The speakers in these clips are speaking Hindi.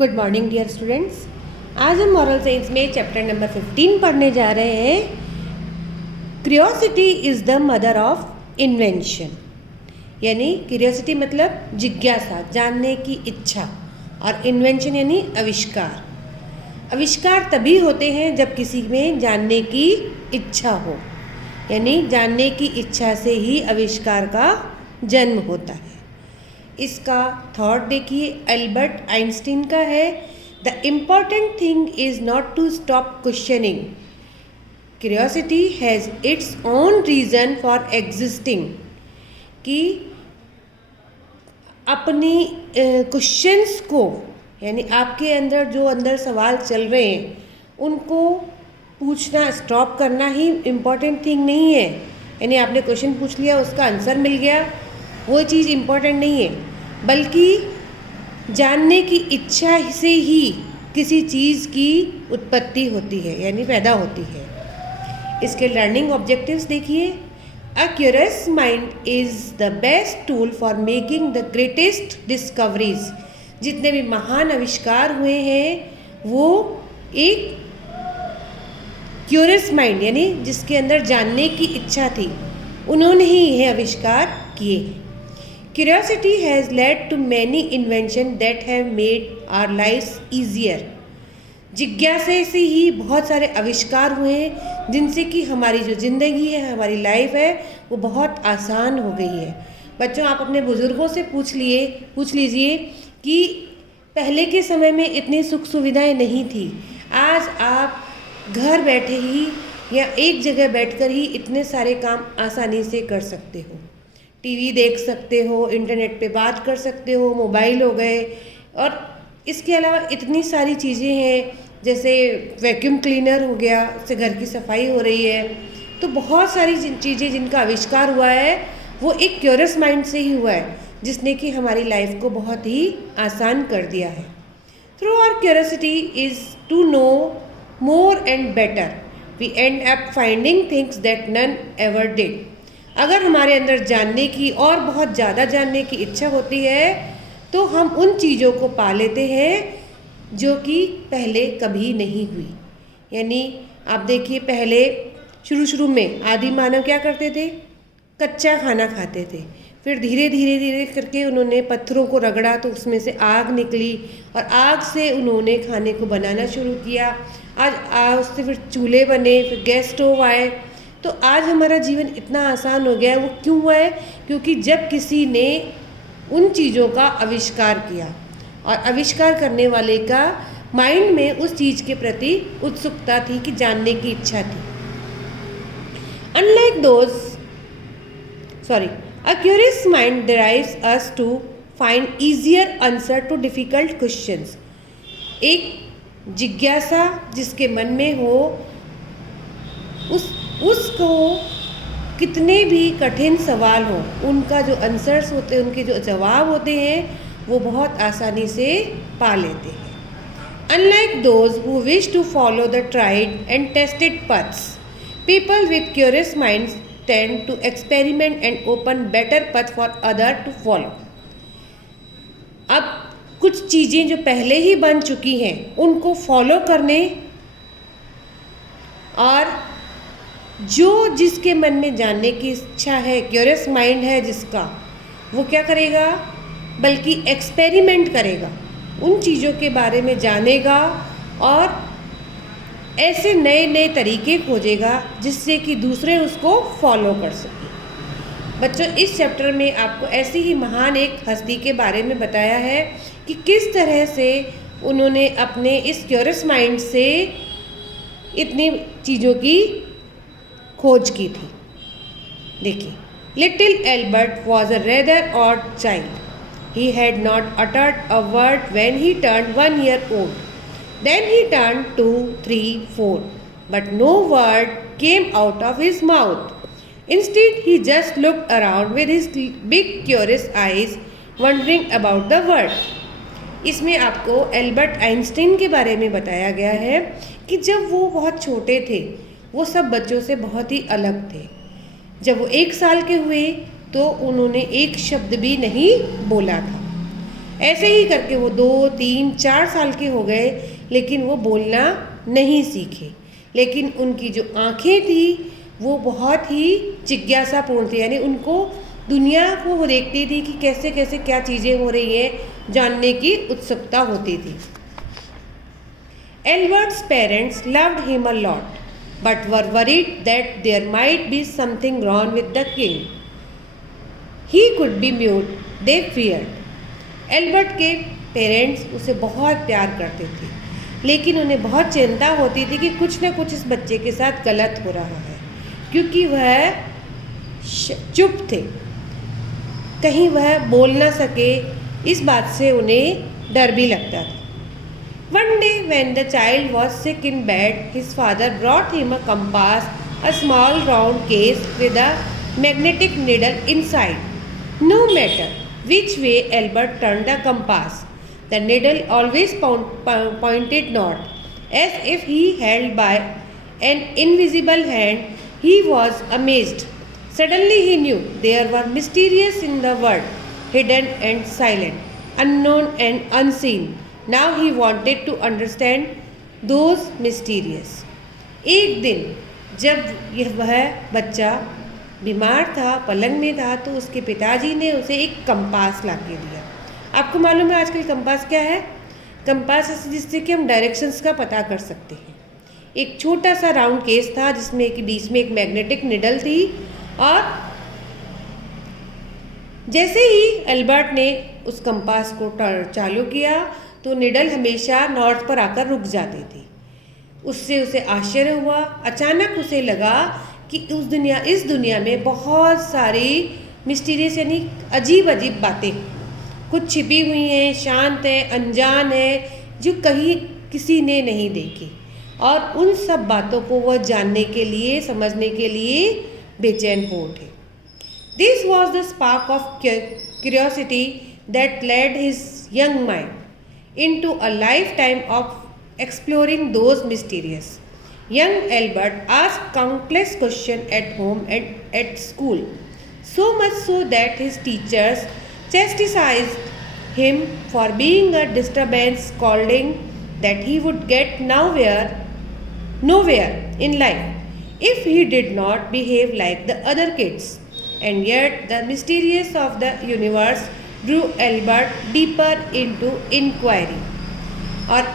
Good morning dear students. आज हम मॉरल साइंस में चैप्टर नंबर 15 पढ़ने जा रहे हैं। Curiosity is the mother of invention. यानी क्यूरियोसिटी मतलब जिज्ञासा, जानने की इच्छा, और इन्वेंशन यानी आविष्कार। आविष्कार तभी होते हैं जब किसी में जानने की इच्छा हो, यानी जानने की इच्छा से ही आविष्कार का जन्म होता है। इसका थॉट देखिए, एल्बर्ट आइंस्टीन का है, the important thing is not to stop questioning, curiosity has its own reason for existing. कि अपनी क्वेश्चंस को, यानी आपके अंदर सवाल चल रहे हैं उनको पूछना, स्टॉप करना ही इम्पॉर्टेंट थिंग नहीं है। यानी आपने क्वेश्चन पूछ लिया, उसका आंसर मिल गया, वो चीज़ इम्पॉर्टेंट नहीं है, बल्कि जानने की इच्छा से ही किसी चीज़ की उत्पत्ति होती है, यानी पैदा होती है। इसके लर्निंग ऑब्जेक्टिव्स देखिए। A curious mind is the best tool for making the greatest discoveries. जितने भी महान आविष्कार हुए हैं वो एक क्यूरियस माइंड, यानी जिसके अंदर जानने की इच्छा थी, उन्होंने ही यह आविष्कार किए हैं। Curiosity has led to many inventions that have made our lives easier. जिज्ञासा से ही बहुत सारे आविष्कार हुए हैं जिनसे कि हमारी जो ज़िंदगी है, हमारी लाइफ है, वो बहुत आसान हो गई है। बच्चों, आप अपने बुज़ुर्गों से पूछ लीजिए कि पहले के समय में इतनी सुख सुविधाएं नहीं थी। आज आप घर बैठे ही या एक जगह बैठकर ही इतने सारे काम आसानी से कर सकते हो। टीवी देख सकते हो, इंटरनेट पे बात कर सकते हो, मोबाइल हो गए, और इसके अलावा इतनी सारी चीज़ें हैं, जैसे वैक्यूम क्लीनर हो गया, उससे घर की सफाई हो रही है। तो बहुत सारी चीज़ें जिनका आविष्कार हुआ है वो एक क्यूरियस माइंड से ही हुआ है, जिसने कि हमारी लाइफ को बहुत ही आसान कर दिया है। Through our curiosity is to know more and better, we end up finding things that none ever did. अगर हमारे अंदर जानने की और बहुत ज़्यादा जानने की इच्छा होती है तो हम उन चीज़ों को पा लेते हैं जो कि पहले कभी नहीं हुई। यानी आप देखिए, पहले शुरू में आदि मानव क्या करते थे? कच्चा खाना खाते थे। फिर धीरे धीरे करके उन्होंने पत्थरों को रगड़ा तो उसमें से आग निकली, और आग से उन्होंने खाने को बनाना शुरू किया। आज उससे फिर चूल्हे बने, फिर गैस स्टोव आए। तो आज हमारा जीवन इतना आसान हो गया है। वो क्यों हुआ है? क्योंकि जब किसी ने उन चीज़ों का आविष्कार किया, और आविष्कार करने वाले का माइंड में उस चीज़ के प्रति उत्सुकता थी, कि जानने की इच्छा थी। A curious mind drives us to find easier answer to difficult questions. एक जिज्ञासा जिसके मन में हो, उसको कितने भी कठिन सवाल हो, उनका जो आंसर्स होते हैं, उनके जो जवाब होते हैं, वो बहुत आसानी से पा लेते हैं। Unlike those who wish to follow the tried and tested paths, people with curious minds tend to experiment and open better path for others to follow. अब कुछ चीज़ें जो पहले ही बन चुकी हैं उनको फॉलो करने, और जो जिसके मन में जानने की इच्छा है, क्यूरियस माइंड है जिसका, वो क्या करेगा? बल्कि एक्सपेरिमेंट करेगा, उन चीज़ों के बारे में जानेगा, और ऐसे नए नए तरीके खोजेगा जिससे कि दूसरे उसको फॉलो कर सकें। बच्चों, इस चैप्टर में आपको ऐसी ही महान एक हस्ती के बारे में बताया है कि किस तरह से उन्होंने अपने इस क्यूरियस माइंड से इतनी चीज़ों की खोज की थी। देखिए, little Albert was a rather odd child. He had not uttered a word when he turned 1 year old. Then he turned 2, 3, 4, but no word came out of his mouth. Instead, he just looked around with his big curious eyes, wondering about the world. इसमें आपको एल्बर्ट आइंस्टीन के बारे में बताया गया है कि जब वो बहुत छोटे थे, वो सब बच्चों से बहुत ही अलग थे। जब वो 1 साल के हुए तो उन्होंने एक शब्द भी नहीं बोला था। ऐसे ही करके वो 2, 3, 4 साल के हो गए, लेकिन वो बोलना नहीं सीखे। लेकिन उनकी जो आँखें थी वो बहुत ही जिज्ञासापूर्ण थी, यानी उनको दुनिया को वो देखती थी कि कैसे कैसे क्या चीज़ें हो रही हैं, जानने की उत्सुकता होती थी। Albert's parents loved him a lot, but were worried that there might be something wrong with the king. He could be mute, they feared. Albert के पेरेंट्स उसे बहुत प्यार करते थे, लेकिन उन्हें बहुत चिंता होती थी कि कुछ ना कुछ इस बच्चे के साथ गलत हो रहा है, क्योंकि वह चुप थे, कहीं वह बोल ना सके, इस बात से उन्हें डर भी लगता था। One day when the child was sick in bed, his father brought him a compass, a small round case with a magnetic needle inside. No matter which way Albert turned the compass, the needle always pointed north, as if he held by an invisible hand. He was amazed. Suddenly he knew there were mysteries in the world, hidden and silent, unknown and unseen. Now he wanted to understand those mysterious. एक दिन जब वह बच्चा बीमार था, पलंग में था, तो उसके पिताजी ने उसे एक कंपास ला के दिया। आपको मालूम है आजकल कंपास क्या है? कंपास जिससे कि हम डायरेक्शंस का पता कर सकते हैं। एक छोटा सा राउंड केस था जिसमें कि बीच में एक मैग्नेटिक निडल थी, और जैसे ही एल्बर्ट ने उस कंपास को चालू किया तो निडल हमेशा नॉर्थ पर आकर रुक जाती थी। उससे उसे आश्चर्य हुआ। अचानक उसे लगा कि इस दुनिया में बहुत सारी मिस्टीरियस यानी अजीब अजीब बातें कुछ छिपी हुई हैं, शांत है, अनजान है, जो कहीं किसी ने नहीं देखी, और उन सब बातों को वह जानने के लिए, समझने के लिए बेचैन हो उठे। This was the spark of curiosity that led his young mind into a lifetime of exploring those mysterious. Young Albert asked countless questions at home and at school, so much so that his teachers chastised him for being a disturbance, scolding that he would get nowhere in life if he did not behave like the other kids. And yet the mysteries of the universe drew Albert deeper into inquiry. और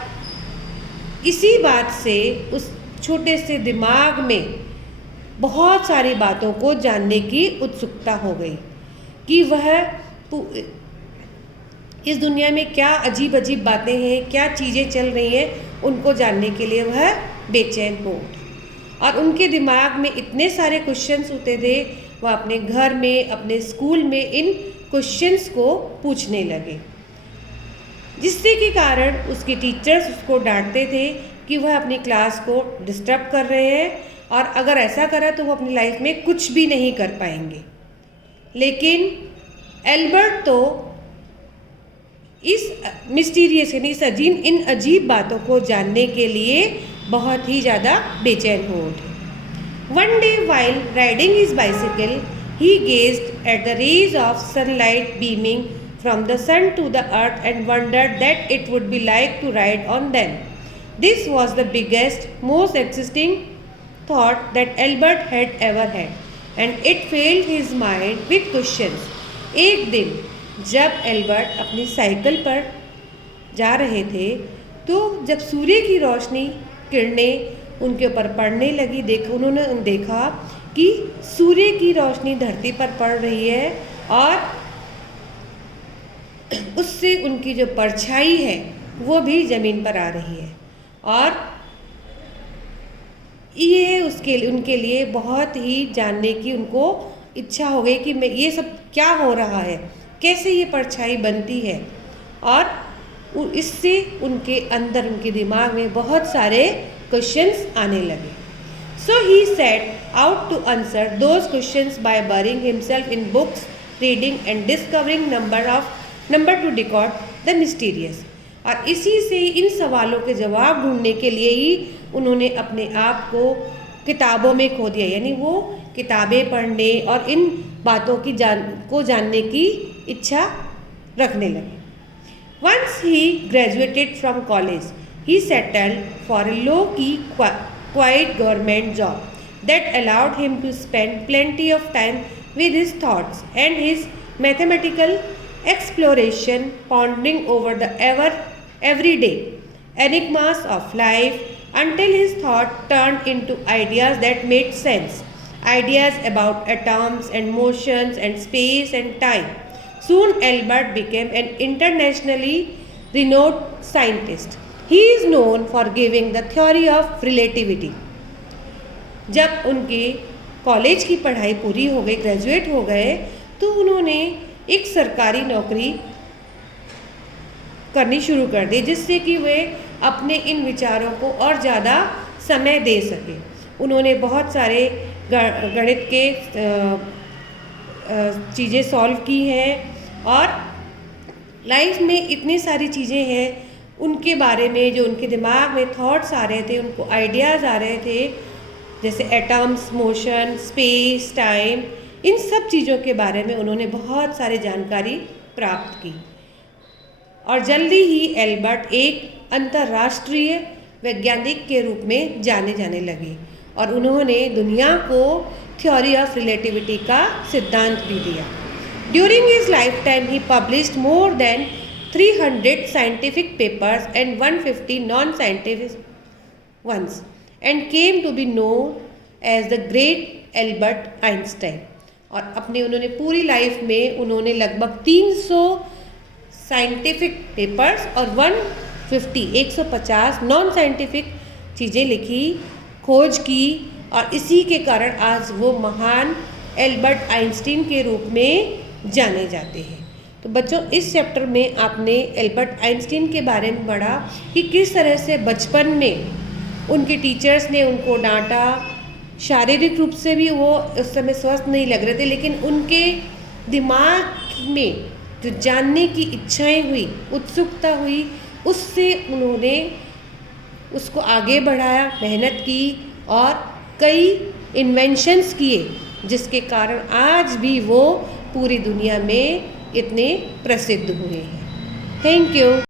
इसी बात से उस छोटे से दिमाग में बहुत सारी बातों को जानने की उत्सुकता हो गई कि वह इस दुनिया में क्या अजीब अजीब बातें हैं, क्या चीज़ें चल रही हैं, उनको जानने के लिए वह बेचैन हो उठा। और उनके दिमाग में इतने सारे क्वेश्चंस होते थे, वह अपने घर में, अपने स्कूल में इन क्वेश्चंस को पूछने लगे, जिससे के कारण उसके टीचर्स उसको डांटते थे कि वह अपनी क्लास को डिस्टर्ब कर रहे हैं, और अगर ऐसा करा तो वो अपनी लाइफ में कुछ भी नहीं कर पाएंगे। लेकिन एल्बर्ट तो इस मिस्टीरियस यानी इन अजीब बातों को जानने के लिए बहुत ही ज़्यादा बेचैन हो उठे। One day while riding his bicycle, he gazed at the rays of sunlight beaming from the sun to the earth and wondered that it would be like to ride on them. This was the biggest, most existing thought that Albert had ever had, and it filled his mind with questions. एक दिन जब एल्बर्ट अपनी साइकिल पर जा रहे थे, तो जब सूर्य की रोशनी किरणें उनके ऊपर पड़ने लगी, उन्होंने देखा कि सूर्य की रोशनी धरती पर पड़ रही है, और उससे उनकी जो परछाई है वो भी ज़मीन पर आ रही है। और ये उनके लिए बहुत ही जानने की उनको इच्छा हो गई कि ये सब क्या हो रहा है, कैसे ये परछाई बनती है, और इससे उनके अंदर, उनके दिमाग में बहुत सारे क्वेश्चंस आने लगे। So he set out to answer those questions by burying himself in books, reading and discovering number to decode the mysterious. और इसी से इन सवालों के जवाब ढूंढने के लिए ही उन्होंने अपने आप को किताबों में खो दिया, यानी वो किताबें पढ़ने और इन बातों को जानने की इच्छा रखने लगे। Once he graduated from college, he settled for a low-key, quiet government job that allowed him to spend plenty of time with his thoughts and his mathematical exploration, pondering over the everyday enigmas of life until his thought turned into ideas that made sense. Ideas about atoms and motions and space and time. Soon Albert became an internationally renowned scientist. He is known for giving the theory of relativity. जब उनके कॉलेज की पढ़ाई पूरी हो गई, ग्रेजुएट हो गए, तो उन्होंने एक सरकारी नौकरी करनी शुरू कर दी जिससे कि वे अपने इन विचारों को और ज़्यादा समय दे सके। उन्होंने बहुत सारे गणित के चीज़ें सॉल्व की हैं और लाइफ में इतनी सारी चीज़ें हैं उनके बारे में, जो उनके दिमाग में थॉट्स आ रहे थे, उनको आइडियाज़ आ रहे थे, जैसे एटम्स, मोशन, स्पेस, टाइम, इन सब चीज़ों के बारे में उन्होंने बहुत सारी जानकारी प्राप्त की और जल्दी ही एल्बर्ट एक अंतर्राष्ट्रीय वैज्ञानिक के रूप में जाने लगे और उन्होंने दुनिया को थ्योरी ऑफ रिलेटिविटी का सिद्धांत भी दिया। ड्यूरिंग हिज लाइफ टाइम ही published more than 300 scientific papers and 150 non-scientific ones and came to be known as the great Albert Einstein। और अपने उन्होंने पूरी लाइफ में उन्होंने लगभग 300 साइंटिफिक पेपर्स और 150 नॉन साइंटिफिक चीज़ें लिखी, खोज की और इसी के कारण आज वो महान एल्बर्ट आइंस्टीन के रूप में जाने जाते हैं। तो बच्चों, इस चैप्टर में आपने एल्बर्ट आइंस्टीन के बारे में पढ़ा कि किस तरह से बचपन में उनके टीचर्स ने उनको डांटा, शारीरिक रूप से भी वो उस समय स्वस्थ नहीं लग रहे थे, लेकिन उनके दिमाग में जो जानने की इच्छाएं हुई, उत्सुकता हुई, उससे उन्होंने उसको आगे बढ़ाया, मेहनत की और कई इन्वेंशंस किए जिसके कारण आज भी वो पूरी दुनिया में इतने प्रसिद्ध हुए हैं। Thank you.